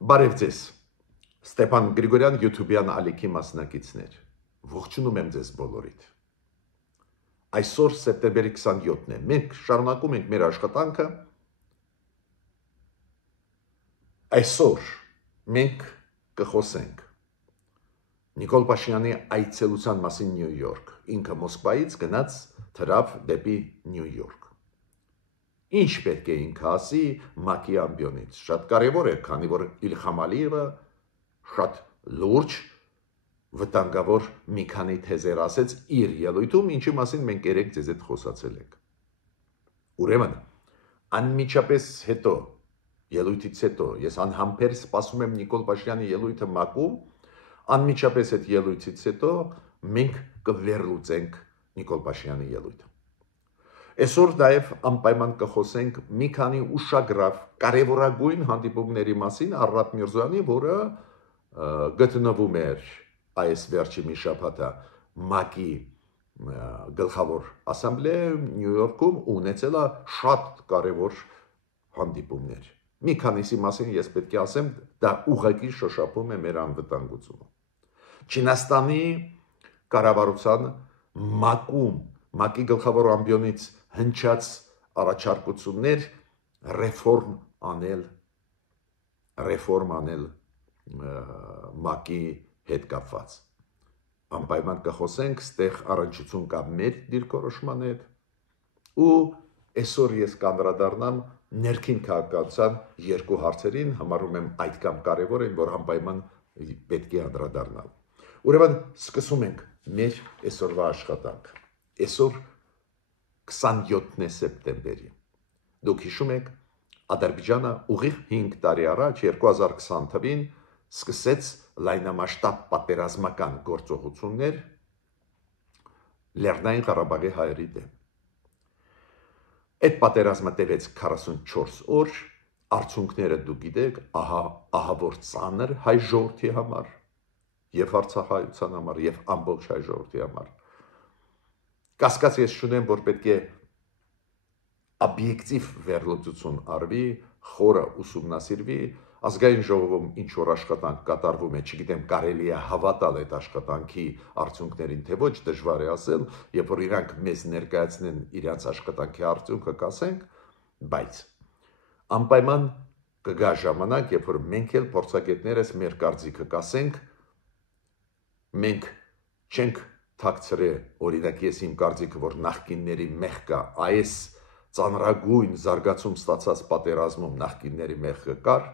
Բարև ձեզ, Ստեփան Գրիգորյան YouTube-յան ալիքի մասնակիցներ, ողջունում եմ ձեզ բոլորիդ։ Այսօր սեպտեմբերի 27-ն է, մենք շարունակում ենք մեր աշխատանքը։ Այսօր մենք կխոսենք Նիկոլ Փաշինյանի այցելության մասին Նյու Յորք, ինքը Մոսկվայից գնաց թռավ դեպի Նյու Յորք։ Ինչ պետք է ինքը ասի ՄԱԿ-ի ամբիոնից, շատ կարևոր է, քանի որ Իլհամ Ալիևը շատ լուրջ վտանգավոր մի քանի թեզեր ասեց իր ելույթում, ինչի մասին մենք երեք ձեզ հետ խոսացել ենք։ Ուրեմն, անմիջապես հետո, ելույթից հետո, ես անհամբեր սպասում եմ Նիկոլ Փաշինյանի ելույթը ՄԱԿ-ում, անմիջապես այդ ելույթից հետո մենք կվերլուծենք Նիկոլ Փաշինյանի ելույթը։ Այսօր նաև անպայման կխոսենք մի քանի ուշագրավ կարևորագույն հանդիպումների մասին Արարատ Միրզոյանի, որը գտնվում էր այս վերջի մի շաբաթը ՄԱԿ-ի գլխավոր ասամբլեայում Նյու Յորքում ունեցել է շատ կարևոր հանդիպումներ։ Մի քանիսի մասին ես պետք է ասեմ, դա ուղղակի շոշափում է մեր անվտանգությունը։ Չինաստանի կառավարության ՄԱԿ-ում ՄԱԿ-ի գլխավոր ամբիոնից հնչած առաջարկություններ ռեֆորմ անել ՄԱԿ-ի հետ կապված։ Անպայման կխոսենք ստեղ առնչություն կա մեր դիրքորոշման հետ ու այսօր ես կանդրադառնամ ներքին քաղաքացիական երկու հարցերին, համարում եմ այդքան կարևոր են, որ անպայման պետք է անդրադառնալ։ Ուրեմն սկսում ենք մեր այսօրվա աշխատանքը։ Այսօր 27 սեպտեմբերի։ Դուք հիշում եք, Ադրբեջանը ուղիղ 5 տարի առաջ 2020 թվականին սկսեց լայնամասշտաբ պատերազմական գործողություններ Լեռնային Ղարաբաղի հայերի դեմ։ Այդ պատերազմը տևեց 44 օր, արդյունքները դուք գիտեք, ահա որ ծանր հայ ժողովրդի համար, եւ արցախայցության համար, եւ ամբողջ հայ ժողովրդի համար։ Կասկած ես չունեմ, որ պետք է օբյեկտիվ վերլուծություն արվի, խորը ուսումնասիրվի, ազգային ժողովում ինչ որ աշխատանք կատարվում է, չգիտեմ, կարելի է հավատալ այդ աշխատանքի արդյունքներին, թե ոչ, դժվար է ասել, երբ որ իրանք մեզ ներկայացնեն իրենց աշխատանքի արդյունքը, կասենք, բայց անպայման կգա ժամանակ, երբ որ մենք էլ փորձագետներս մեր կարծիքը կասենք, մենք չենք թաքցրել, օրինակ ես իմ կարծիքը, որ նախկինների մեղքը այս ծանրագույն զարգացում ստացած պատերազմում նախկինների մեղքը կար,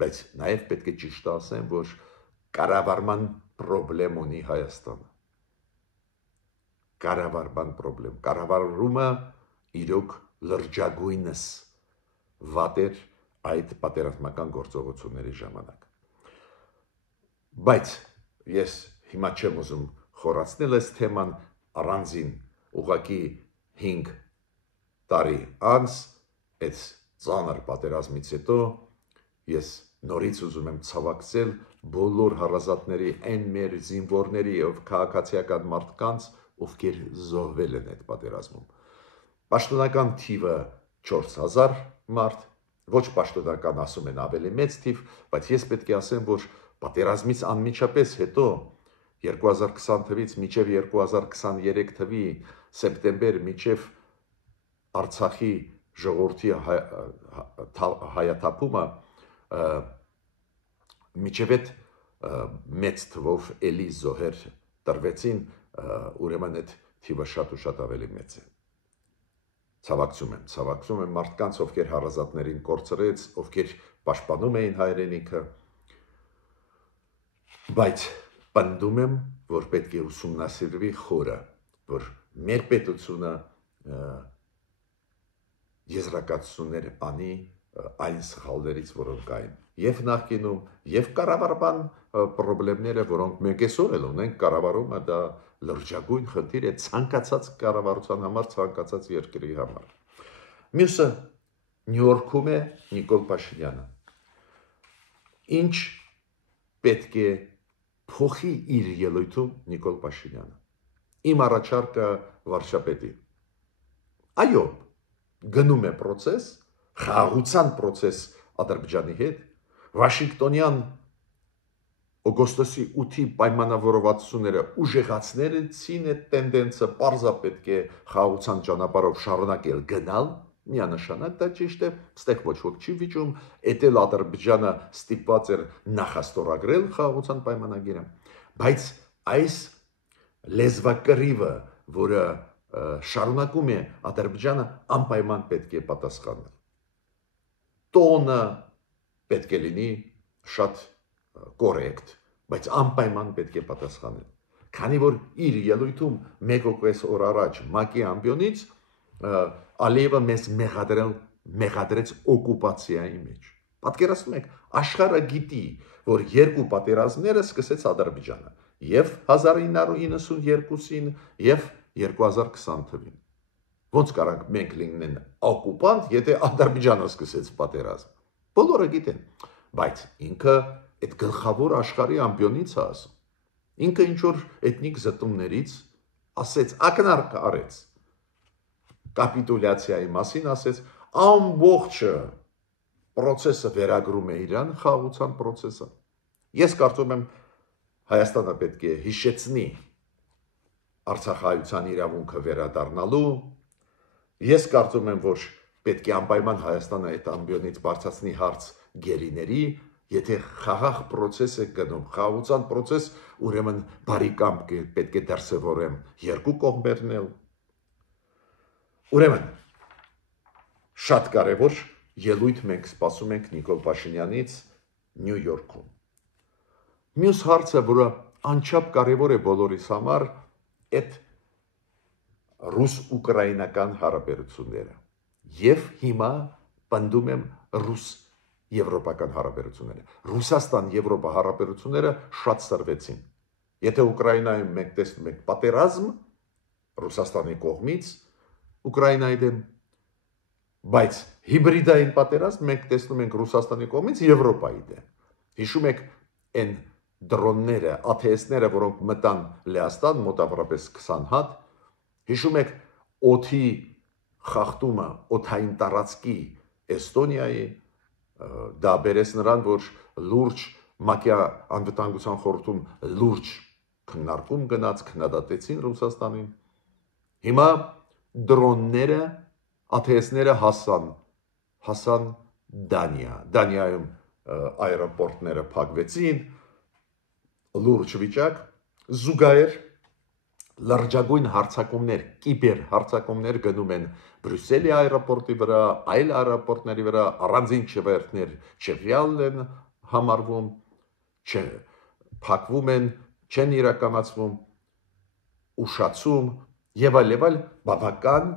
բայց նաև պետք է ճիշտ ասեմ, որ կառավարման պրոբլեմ ունի Հայաստանը։ Կառավարման պրոբլեմ, կառավարումը իրոք լրջագույնս վատ էր այդ պատերազմական գործողությունների ժամանակ։ Բայց ես հիմա չեմ ուզում խորացնել այս թեման, առանձին ուղղակի 5 տարի անց այդ ծանր պատերազմից հետո ես նորից ուզում եմ ցավակցել բոլոր հարազատների, այն մեր զինվորների եւ քաղաքացիական մարդկանց, ովքեր զոհվել են այդ պատերազմում։ Պաշտոնական թիվը 4000 մարդ, ոչ պաշտոնական ասում են ավելի մեծ թիվ, բայց ես պետք է ասեմ, որ պատերազմից անմիջապես հետո 2020 թվականից մինչև 2023 թվականի սեպտեմբեր մինչև Արցախի ժողովրդի հայաթափումը մինչև այդ մեծ թվով էլի զոհեր տրվեցին, ուրեմն այդ թիվը շատ ու շատ ավելի մեծ է։ Ցավակցում եմ մարդկանց, ովքեր հարազատներին կորցրեց, ովքեր պաշտպանում էին հայրենիքը, բայց պնդում եմ, որ պետք է ուսումնասիրվի խորը, որ մեր պետությունը եզրակացություններ անի այն սխալներից, որոնք կային եւ նախկինում, եւ կառավարման պրոբլեմները, որոնք մենք այսօր էլ ունենք, կառավարումը դա լրջագույն խնդիր է ցանկացած կառավարության համար, ցանկացած երկրի համար։ Մյուսը Նյու Յորքում է Նիկոլ Փաշինյանը։ Ինչ պետք է փոխի իր ելույթում Նիկոլ Փաշինյանը։ Իմ առաջարկը վարչապետի։ Այո, գնում է process, խաղաղության process Ադրբեջանի հետ, Վաշինգտոնյան օգոստոսի 8-ի պայմանավորվածությունները ուժեղացնեցին այդ տենդենսը, պարզապես պետք է խաղաղության ճանապարհով շարունակել գնալ, միանշանակ դա ճիշտ է, ստեղ ոչ ոք չի վիճում, էտել Ադրբեջանը ստիպված էր նախաստորագրել խաղաղության պայմանագիրը, բայց այս լեզվակռիվը, որը շարունակում է Ադրբեջանը, անպայման պետք է պատասխանել։ Տոնը պետք է լինի շատ կորեկտ, բայց անպայման պետք է պատասխանել։ Քանի որ իր ելույթում 1.5 օր առաջ ՄԱԿ-ի ամբիոնից Ալիևը մեզ մեղադրեց օկուպացիայի մեջ։ Պատկերացնում եք, աշխարհը գիտի, որ երկու պատերազմները սկսեց Ադրբեջանը, եւ 1992-ին եւ 2020 թվականին։ Ոնց կարանք մենք լինենք օկուպանտ, եթե Ադրբեջանը սկսեց պատերազմ։ Բոլորը գիտեն, բայց ինքը այդ գլխավոր աշխարհի ամբիոնից է ասում։ Ինքը ինչ որ էթնիկ զտումներից ասեց, ակնարկ արեց։ Կապիտուլյացիայի մասին ասեց, ամբողջը process-ը վերագրում է իրան, խաղաղության process-ը։ Ես կարծում եմ Հայաստանը պետք է հիշեցնի Արցախայցյան իրավունքը վերադառնալու։ Ես կարծում եմ, որ պետք է անպայման Հայաստանը այդ ամբիոնից բարձրացնի հարց գերիների, եթե խաղաղ process է գնում, խաղաղության process, ուրեմն բարի կամք պետք է դրսևորեն երկու կողմերն էլ։ Ուրեմն շատ կարևոր ելույթ մենք սպասում ենք Նիկոլ Փաշինյանից Նյու Յորքում։ Մյուս հարցը, որը անչափ կարևոր է բոլորիս համար, այդ ռուս-ուկրաինական հարաբերությունները։ Եվ հիմա պնդում եմ ռուս-եվրոպական հարաբերությունները։ Ռուսաստան-Եվրոպա հարաբերությունները շատ սրվեցին։ Եթե Ուկրաինայում մենք տեսնում ենք պատերազմ Ռուսաստանի կողմից Ուկրաինայի դեմ, բայց հիբրիդային պատերազմ մենք տեսնում ենք Ռուսաստանի կողմից Եվրոպայի դեմ։ Հիշում եք այն դրոնները, ATS-ները, որոնք մտան Լեհաստան, մոտավորապես 20 հատ, հիշում եք օդի խախտումը, օդային տարածքի Էստոնիայի, դա բերեց նրան, որ լուրջ ՄԱԿ-ի անվտանգության խորհրդում լուրջ քննարկում գնաց, քննադատեցին Ռուսաստանին։ Հիմա դրոնները, ATS-ները հասան Դանիա։ Դանիայում այրոպորտները փակվեցին, լուրջ վիճակ, զուգահեռ լրջագույն հարձակումներ, կիբեր հարձակումներ գնում են Բրյուսելի այրոպորտի վրա, այլ այրոպորտների վրա, առանձին չվերթներ չվյալ են համարվում, փակվում են, չեն իրականացվում, ուշացում եւ այլ բավական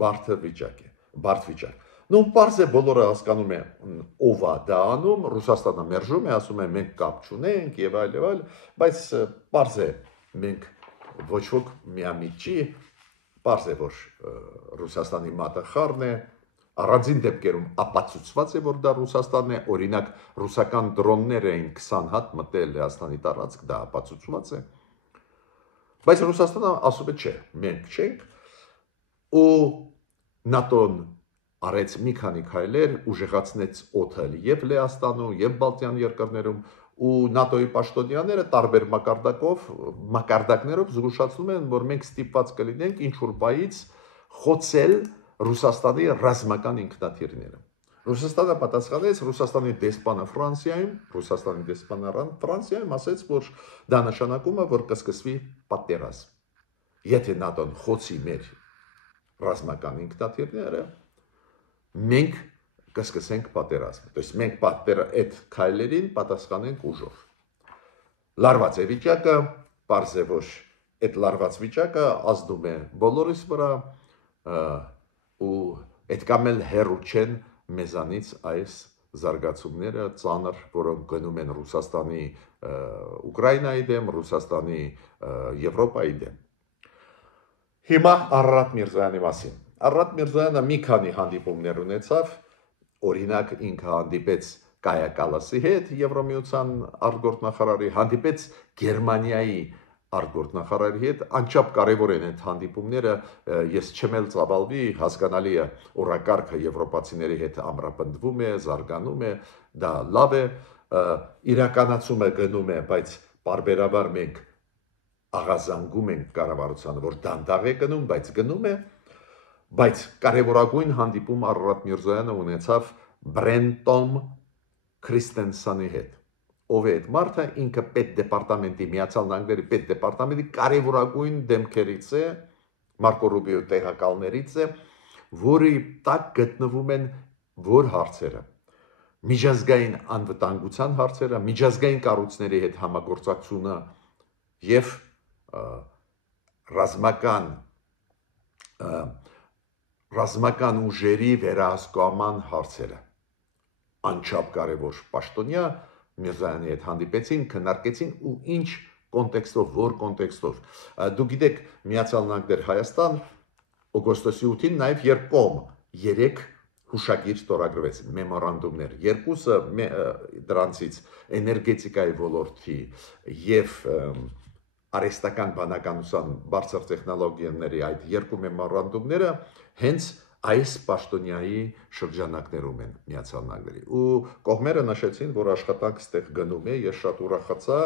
բարդ վիճակ։ Նույն պարզ է, բոլորը հասկանում են ով է դա անում, Ռուսաստանը մերժում է, ասում է մենք կապ չունենք եւ այլ, բայց պարզ է, մենք ոչ ոք միամիտ չի, պարզ է, որ Ռուսաստանի մատը խառն է, առանձին դեպքերում ապացուցված է, որ դա Ռուսաստանն է, օրինակ ռուսական դրոններ էին 20 հատ մտել Լեհաստանի տարածք, դա ապացուցված է, բայց Ռուսաստանը ասում է չէ, մենք չենք, ու ՆԱՏՕ-ն արեց մի քանի քայլեր, ուժեղացնեց օդը եւ Լեհաստանում, եւ Բալտյան երկրներում, ու ՆԱՏՕ-ի պաշտոնյաները տարբեր մակարդակներով զգուշացնում են, որ մենք ստիպված կլինենք ինչ-որ բայից խոցել Ռուսաստանի ռազմական ինքնաթիռները։ Ռուսաստանը պատասխանեց, Ռուսաստանի դեսպանը Ֆրանսիայում ասեց, որ դա նշանակում է, որ կսկսվի պատերազմ։ Եթե ՆԱՏՕ-ն խոցի մեր ռազմական ինքնաթիռները, մենք կսկսենք պատերազմ։ То есть մենք այդ քայլերին պատասխանենք ուժով։ Լարված է վիճակը, պարզ է, որ այդ լարված վիճակը ազդում է բոլորիս վրա ու այդքան էլ հեռու չեն մեզանից այս զարգացումները ծանր, որոնք գնում են Ռուսաստանի Ուկրաինայի դեմ, Ռուսաստանի Եվրոպայի դեմ։ Հիմա Արարատ Միրզոյանի մասին։ Արարատ Միրզոյանը մի քանի հանդիպումներ ունեցավ, օրինակ ինքը հանդիպեց Կայա Կալասի հետ, Եվրոմիության արտգործնախարարի, հանդիպեց Գերմանիայի արտգործնախարարի հետ, անչափ կարևոր են այդ հանդիպումները, ես չեմ էլ ծավալվի, հասկանալի է օրակարգը եվրոպացիների հետ ամրապնդվում է, զարգանում է, դա լավ է, իրականացումը գնում է, բայց պարբերաբար մենք աղազանգում ենք կառավարությանը, որ դանդաղ է գնում, բայց գնում է, բայց կարևորագույն հանդիպում Արարատ Միրզոյանը ունեցավ Բրենտոն Քրիստենսանի հետ, ով է այդ մարդը, ինքը պետդեպարտամենտի, Միացյալ Նահանգների պետդեպարտամենտի կարևորագույն դեմքերից է, Մարկո Ռուբիոյի տեղակալներից է, որի տակ գտնվում են որ հարցերը, միջազգային անվտանգության հարցերը, միջազգային կառույցների հետ համագործակցությունը եւ ռազմական ուժերի վերահսկման հարցերը, անչափ կարևոր պաշտոնյա Միրզոյանի հետ հանդիպեցին, քննարկեցին ու ինչ կոնտեքստով, որ կոնտեքստով։ Դու գիտեք, Միացյալ Նահանգներ Հայաստան օգոստոսի 8-ին նաև երկկողմ 3 հուշագիր ստորագրվեց, մեմորանդումներ, երկուսը դրանցից էներգետիկայի ոլորտի եւ արհեստական բանականության բարձր տեխնոլոգիաների այդ երկու մեմորանդումները հենց այս պաշտոնյայի շրջանակներում են Միացյալ Նահանգների ու կողմերը նշեցին, որ աշխատանք ստեղ գնում է, ես շատ ուրախացա,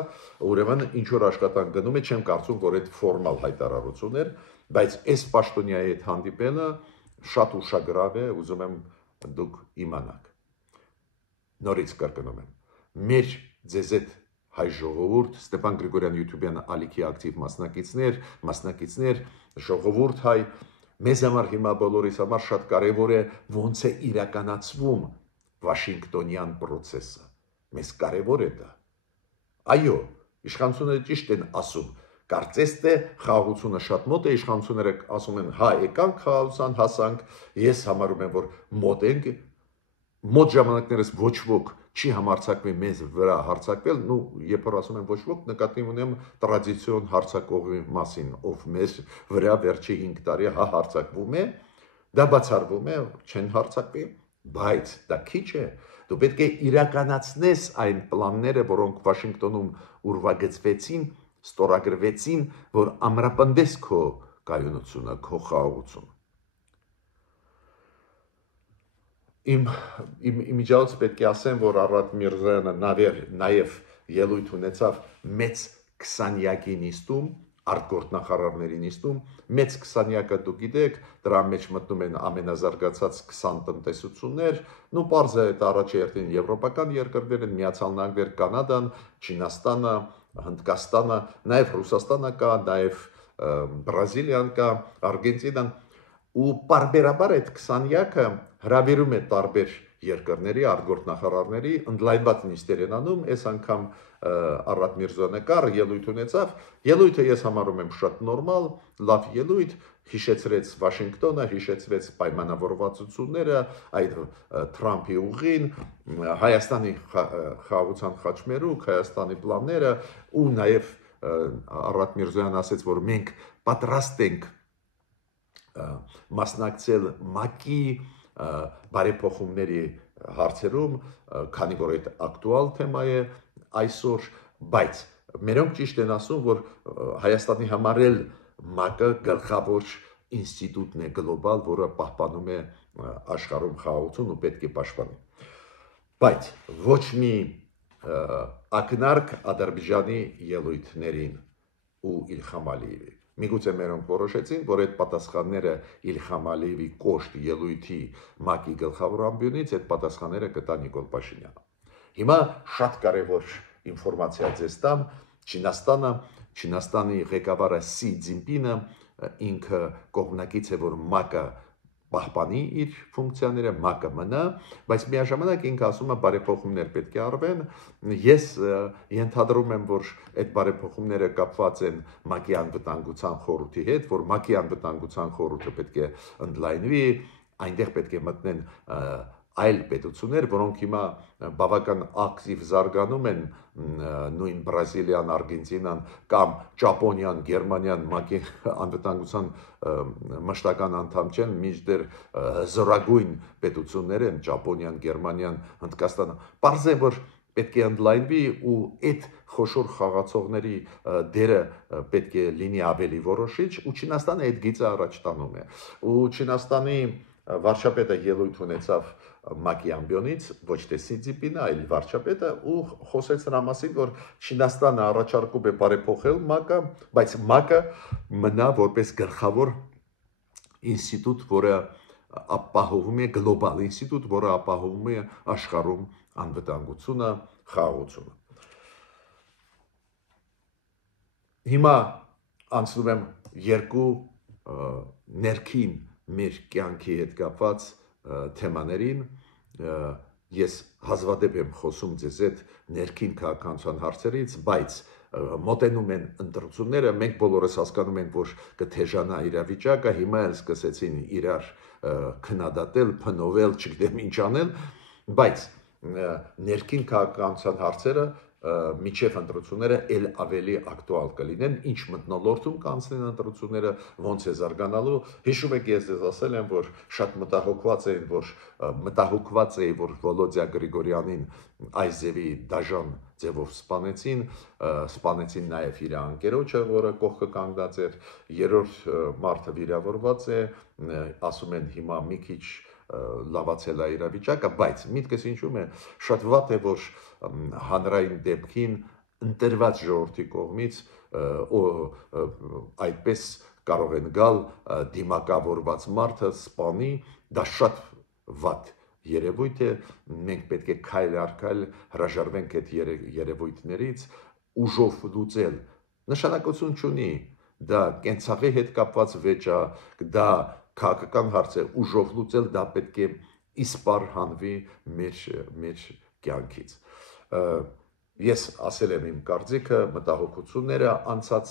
ուրեմն ինչ որ աշխատանք գնում է, չեմ կարծում, որ այդ ֆորմալ հայտարարություն էր, բայց այս պաշտոնյայի հետ հանդիպելը շատ ուշագրավ է, ուզում եմ դուք իմանաք։ Նորից կրկնում եմ, մեր ձեզ այդ հայ ժողովուրդ, Ստեփան Գրիգորյան YouTube-յան ալիքի ակտիվ մասնակիցներ, ժողովուրդ հայ, մեզ համար հիմա բոլորիս համար շատ կարևոր է ոնց է իրականացվում Վաշինգտոնյան process-ը։ Մեզ կարևոր է դա։ Այո, իշխանությունները ճիշտ են ասում, կարծես թե խաղաղությունը շատ մոտ է, իշխանությունները ասում են, հա, եկանք խաղաղության, հասանք, ես համարում եմ, որ մոտ ենք, մոտ ժամանակներս ոչ ոք չի համարձակվի մեզ վրա հարցակվել, երբ որ ասում եմ ոչ ոք, նկատի ունեմ տրադիցիոն հարցակողի մասին, ով մեզ վրա վերջի 5 տարի հարցակվում է, դա բացառվում է, չեն հարցակվի, բայց դա քիչ է, դու պետք է իրականացնես այն պլանները, որոնք Վաշինգտոնում ուրվագծվեցին, ստորագրվեցին, որ ամրապնդես քո կայունությունը, քո խաղաղությունը։ Իմ իմիջիալից պետք է ասեմ, որ Արարատ Միրզոյանը նաև ելույթ ունեցավ մեծ 20-յակի նիստում, արտգործնախարարների նիստում, մեծ 20-յակը դու գիտեք, դրա մեջ մտնում են ամենազարգացած 20 տնտեսություններ, պարզ է այդ առաջերտին եվրոպական երկրներ են, Միացյալ Նահանգներ, Կանադան, Չինաստանը, Հնդկաստանը, նաև Ռուսաստանը կա, նաև Բրազիլիան կա, Արգենտինան, ու պարբերաբար այդ 20-յակը հրավիրում է տարբեր երկրների, արտգործնախարարների, ընդլայնված նիստեր են անում, այս անգամ Արարատ Միրզոյանը կար, ելույթ ունեցավ, ելույթը ես համարում եմ շատ նորմալ, լավ ելույթ, հիշեցրեց Վաշինգտոնը, հիշեցրեց պայմանավորվածությունները, այդ Թրամփի ուղին, Հայաստանի խաղաղության խաչմերուկ, Հայաստանի պլանները, ու նաև Արարատ Միրզոյանը ասեց, որ մենք պատրաստ ենք մասնակցել ՄԱԿ-ի բարեփոխումների հարցերում, քանի որ այդ ակտուալ թեմա է այսօր, բայց մերոնք ճիշտ են ասում, որ Հայաստանի համար էլ ՄԱԿ-ը գլխավոր ինստիտուտն է գլոբալ, որը պահպանում է աշխարհում խաղաղություն ու պետք է պաշտպանի։ Բայց ոչ մի ակնարկ Ադրբեջանի ելույթներին ու Իլհամ Ալիևի։ Միգուցե մերոնք որոշեցին, որ այդ պատասխանները Իլհամ Ալիևի կոշտ ելույթի ՄԱԿ-ի գլխավոր ամբիոնից այդ պատասխանները կտա Նիկոլ Փաշինյանը։ Հիմա շատ կարևոր ինֆորմացիա ձեզ տամ, Չինաստանի ղեկավարը Սի Ցզինպինը ինքը կողմնակից է, որ ՄԱԿ-ը պահպանի իր ֆունկցիաները, ՄԱԿ-ը մնա, բայց միաժամանակ ինքը ասում է բարեփոխումներ պետք է արվեն, ես ենթադրում եմ, որ այդ բարեփոխումները կապված են ՄԱԿ-ի անվտանգության խորհրդի հետ, որ ՄԱԿ-ի անվտանգության խորհուրդը պետք է ընդլայնվի, այնտեղ պետք է մտնեն այլ պետություններ, որոնք հիմա բավական ակտիվ զարգանում են, նույն Բրազիլիան, Արգենտինան կամ Ճապոնիան, Գերմանիան ՄԱԿ-ի անվտանգության մշտական անդամ չեն, մինչդեռ զորագույն պետություններ են Ճապոնիան, Գերմանիան, Հնդկաստանը։ Պարզ է, որ պետք է ընդլայնվի ու այդ խոշոր խաղացողների դերը պետք է լինի ավելի որոշիչ ու Չինաստանը այդ գիծը առաջ տանում է ու Չինաստանի վարչապետը ելույթ ունեցավ ՄԱԿ-ի ամբիոնից ոչ թե Սի Ցզինպինը, այլ վարչապետը ու խոսեց նրա մասին, որ Չինաստանը առաջարկում է բարեփոխել ՄԱԿ-ը, բայց ՄԱԿ-ը մնա որպես գլխավոր ինստիտուտ, որը ապահովում է գլոբալ ինստիտուտ, որը ապահովում է աշխարհում անվտանգությունը, խաղաղությունը։ Հիմա անցնում եմ երկու ներքին մեր կյանքի հետ կապված թեմաներին, ես հազվադեպ եմ խոսում ձեզ այդ ներքին քաղաքականության հարցերից, բայց մոտենում են ընտրությունները, մենք բոլորս հասկանում ենք, որ կթեժանա իրավիճակը, հիմա էլ սկսեցին իրար քննադատել, փնովել, չգիտեմ ինչ անել, բայց ներքին քաղաքականության հարցերը միջև ընտրությունները էլ ավելի ակտուալ կլինեն, ինչ մթնոլորտում կանցնեն ընտրությունները, ոնց է զարգանալու։ Հիշում եք, ես ձեզ ասել եմ, որ շատ մտահոգված էի, որ Վոլոդյա Գրիգորյանին այս ձևի դաժան ձևով սպանեցին նաև իր անկերոջը, որը կողքը կանգնած էր, երրորդ մարդը վիրավորված է, ասում են հիմա մի քիչ լավացել է իրավիճակը, բայց միտքս ինչում է, շատ վատ է, որ հանրային դեպքին ընտրված ժողովրդի կողմից այդպես կարող են գալ դիմակավորված մարդը սպանի, դա շատ վատ երևույթ է, մենք պետք է քայլ առ քայլ հրաժարվենք այդ երևույթներից, ուժով լուծել, նշանակություն չունի, դա կենցաղի հետ կապված վեճ է, դա քաղաքական հարց է, ուժով լուծել, դա պետք է իսպառ հանվի մեր կյանքից։ Ես ասել եմ իմ կարծիքը, մտահոգությունները անցած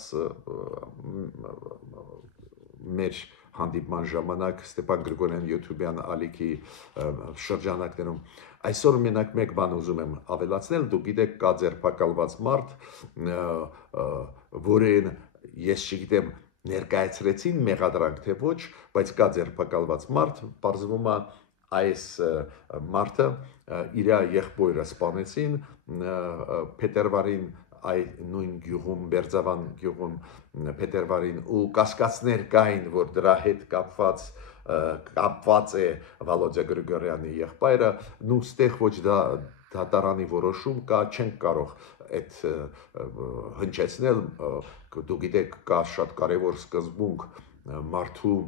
մեր հանդիպման ժամանակ Ստեփան Գրիգորյան YouTube-յան ալիքի շրջանակներում այսօր մենակ մեկ բան ուզում եմ ավելացնել, դուք գիտեք կա ձերբակալված մարդ, որին ես չգիտեմ ներկայացրեցին մեղադրանք թե ոչ, բայց կա ձերբակալված մարդ, պարզվում է այս մարդը իր եղբորը սպանեցին փետրվարին այդ նույն գյուղում, Բերձավան գյուղում փետրվարին ու կասկածներ կային, որ դրա հետ կապված է Վոլոդյա Գրիգորյանի եղբայրը, նու ստեղ ոչ դատարանի որոշում կա, չենք կարող այդ հնչեցնել, դու գիտեք, կա շատ կարևոր սկզբունք մարդու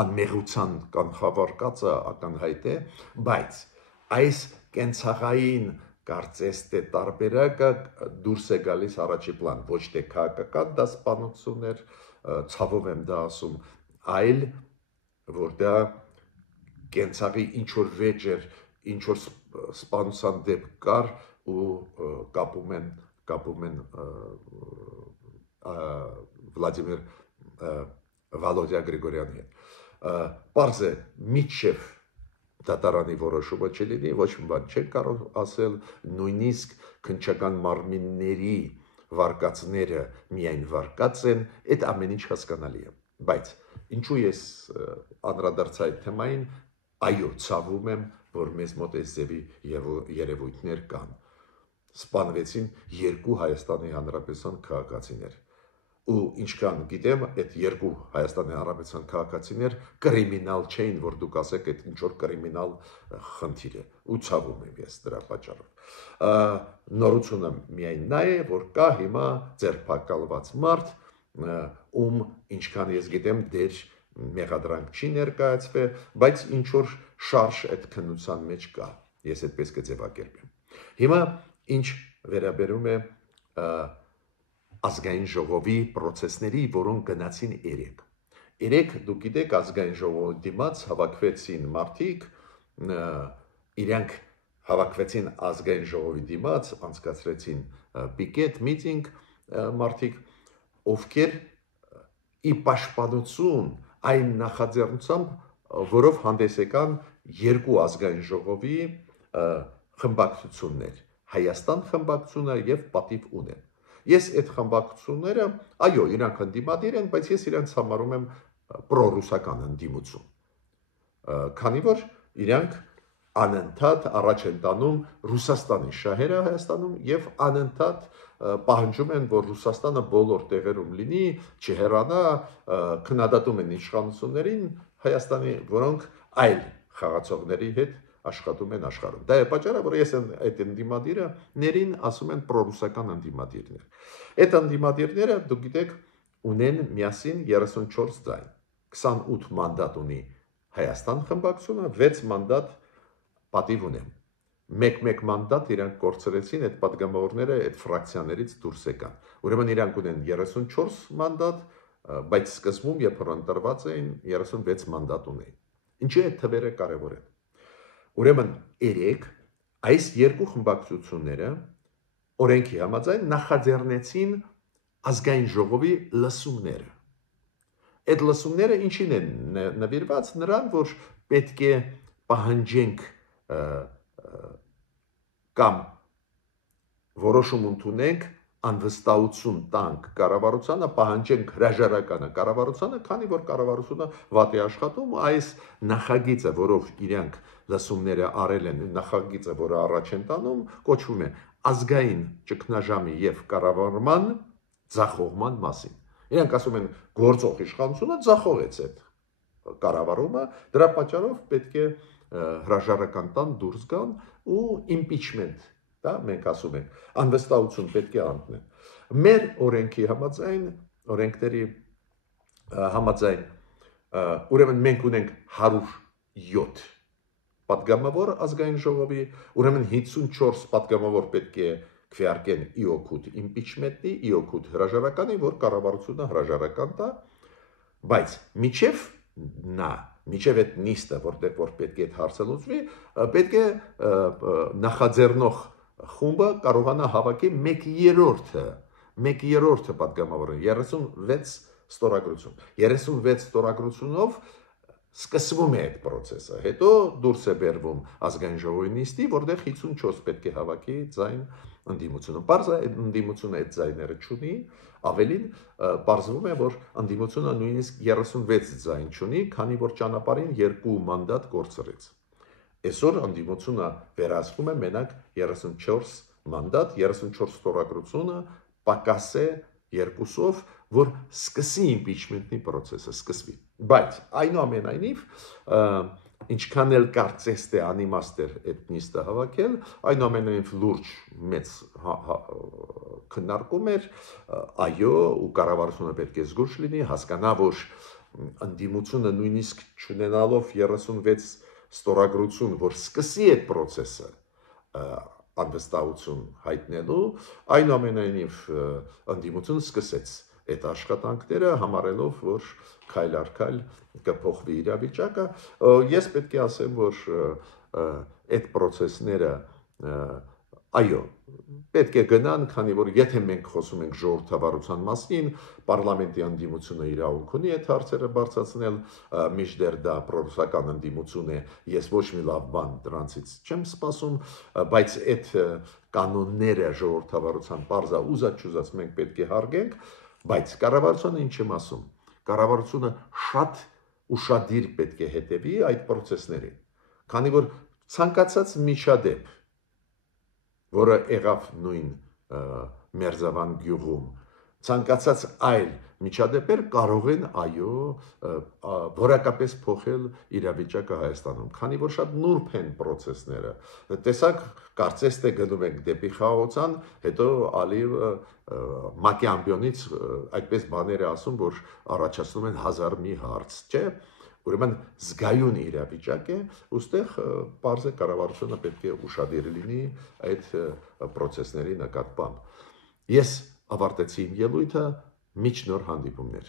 անմեղության կանխավարկածը ակնհայտ է, բայց այս կենցաղային կարծես թե տարբերակը դուրս է գալիս առաջի պլան, ոչ թե քաղաքական դասպանություններ, ցավով եմ դա ասում, այլ որ դա կենցաղի ինչ որ վեճ էր, ինչ որ սպանության դեպք կար ու կապում են Վլադիմիր Վոլոդյա Գրիգորյանի հետ։ Պարզ է, միջև դատարանի որոշումը չլինի, ոչ մի բան չեն կարող ասել, նույնիսկ քննչական մարմինների վարկածները միայն վարկած են, այդ ամեն ինչ հասկանալի է, բայց ինչու ես անդրադարձա այդ թեմային, այո, ցավում եմ, որ մեզ մոտ այս ձևի երևույթներ կան, սպանվեցին երկու Հայաստանի Հանրապետության քաղաքացիներ, ու ինչքան գիտեմ, այդ երկու Հայաստանի Հանրապետության քաղաքացիներ կրիմինալ չէին, որ դուք ասեք, այդ ինչ որ կրիմինալ խնդիր է, ու ցավում եմ ես դրա պատճառով։ Նորությունը միայն նա է, որ կա հիմա ձերբակալված մարդ, ում ինչքան ես գիտեմ, դեր մեղադրանք չի ներկայացվել, բայց ինչ որ շարժ այդ քննության մեջ կա, ես այդպես կձևակերպեմ։ Հիմա ինչ վերաբերում է ազգային ժողովի պրոցեսների, որոնք գնացին երեք դուք գիտեք ազգային ժողովի դիմաց հավաքվեցին մարդիկ, իրանք հավաքվեցին ազգային ժողովի դիմաց, անցկացրեցին պիկետ, միտինգ մարդիկ, ովքեր ի պաշտպանություն այն նախաձեռնությամբ, որով հանդես եկան երկու ազգային ժողովի խմբակցություններ, Հայաստան խմբակցությունը եւ Պատիվ ունեն։ Ես այդ խմբակցությունները, այո, իրանք ընդդիմադիր են, բայց ես իրանք համարում եմ պրոռուսական ընդդիմություն։ Քանի որ իրանք անընդհատ առաջ են տանում Ռուսաստանի շահերը Հայաստանում եւ անընդհատ պահանջում են, որ Ռուսաստանը բոլոր տեղերում լինի, չհեռանա, քննադատում են իշխանություններին Հայաստանի, որոնք այլ խաղացողների հետ աշխատում են աշխարհում։ Դա է պատճառը, որ ես այդ ընդդիմադիրներին ասում են պրոռուսական ընդդիմադիրներ։ Այդ ընդդիմադիրները, դուք գիտեք, ունեն միասին 34 ձայն, 28 մանդատ ունի Հայաստան խմբակցությունը, 6 մանդատ պատիվ ունեն։ Մեկ մանդատ իրանք կորցրեցին, այդ պատգամավորները այդ ֆրակցիաներից դուրս եկան։ Ուրեմն իրանք ունեն 34 մանդատ, բայց սկզբում երբ որ ընտրված էին 36 մանդատ ունեին։ Ինչու է թվերը կարևոր են։ Ուրեմն երեք այս երկու խմբակցությունները օրենքի համաձայն նախաձեռնեցին ազգային ժողովի լսումները։ Այդ լսումները ինչին են նվիրված նրան, որ պետք է պահանջենք կամ որոշում ընդունենք անվստահություն տանք կառավարությանը, պահանջենք հրաժարականը կառավարությանը, քանի որ կառավարությունը վատ է աշխատում, այս նախագիծը, որով իրենք լսումները արել են, նախագիծը, որը առաջ են տանում, կոչվում է ազգային ճգնաժամի եւ կառավարման ձախողման մասին։ Իրենք ասում են գործող իշխանությունը ձախողեց այդ կառավարումը, դրա պատճառով պետք է հրաժարական տան դուրս գան ու impeachment, դա մենք ասում ենք, անվստահություն պետք է անտնեն։ Մեր օրենքի համաձայն, օրենքների համաձայն, ուրեմն մենք ունենք 107 պատգամավոր ազգային ժողովի, ուրեմն 54 պատգամավոր պետք է քվեարկեն իօքուտ impeachment-ի, իօքուտ հրաժարականի, որ կառավարությունը հրաժարական տա, բայց միջև այդ նիստը, որտեղ որ պետք է այդ հարցը լուծվի, պետք է նախաձեռնող խումբը կարողանա հավաքի 1/3 պատգամավորը 36 ստորագրություն։ 36 ստորագրությունով սկսվում է այդ process-ը, հետո դուրս է բերվում ազգային ժողովի նիստի, որտեղ 54 պետք է հավաքի ձայն ընդդիմությունը։ Պարզը այդ ընդդիմությունը այդ ձայները չունի, ավելին պարզվում է, որ ընդդիմությունը նույնիսկ 36 ձայն չունի, քանի որ ճանապարհին 2 մանդատ կորցրեց։ Այսօր ընդդիմությունը վերահսկում է մենակ 34 մանդատ, 34 ստորագրությունը պակաս է 2-ով, որ սկսի impeachment-ի process-ը սկսվի։ Բայց այնուամենայնիվ ինչքան էլ կարծես թե անիմաստ էր այդ նիստը հավաքել, այնուամենայնիվ լուրջ մեծ քննարկում էր, այո, ու կառավարությունը պետք է զգույշ լինի, հասկանա, որ ընդդիմությունը նույնիսկ չունենալով 36 ստորագրություն, որ սկսի այդ process-ը անվստահություն հայտնելու, այնուամենայնիվ ընդդիմությունը սկսեց այդ աշխատանքները, համարելով, որ քայլ առ քայլ կփոխվի իրավիճակը։ Ես պետք է ասեմ, որ այդ process-ները այո, պետք է գնան, քանի որ եթե մենք խոսում ենք ժողովրդավարության մասին, պարլամենտի ընդդիմությունը իրավունք ունի այդ հարցերը բարձրացնել, մինչդեռ դա պրոռուսական ընդդիմություն է, ես ոչ մի լավ բան դրանցից չեմ սպասում, բայց այդ կանոնները ժողովրդավարության պարզա ուզած մենք պետք է հարգենք, բայց կառավարությունը ինչ եմ ասում, կառավարությունը շատ ուշադիր պետք է հետևի այդ process-ներին, քանի որ ցանկացած միջադեպ, որը եղավ նույն Մերձավան գյուղում, ցանկացած այլ միջադեպեր կարող են այո որակապես փոխել իրավիճակը Հայաստանում, քանի որ շատ նուրբ են process-ները։ Տեսակ, կարծես թե գնում ենք դեպի խաղաղության, հետո Ալիևը ՄԱԿ-ի ամբիոնից այդպես բաներ է ասում, որ առաջացնում են 1000 մի հարց, չէ՞։ Ուրեմն զգայուն իրավիճակ է, ուստեղ պարզ է կառավարությունը պետք է ուշադիր լինի այդ process-ների նկատմամբ։ Ես ավարտեցի իմ ելույթը, միջ նոր հանդիպումներ։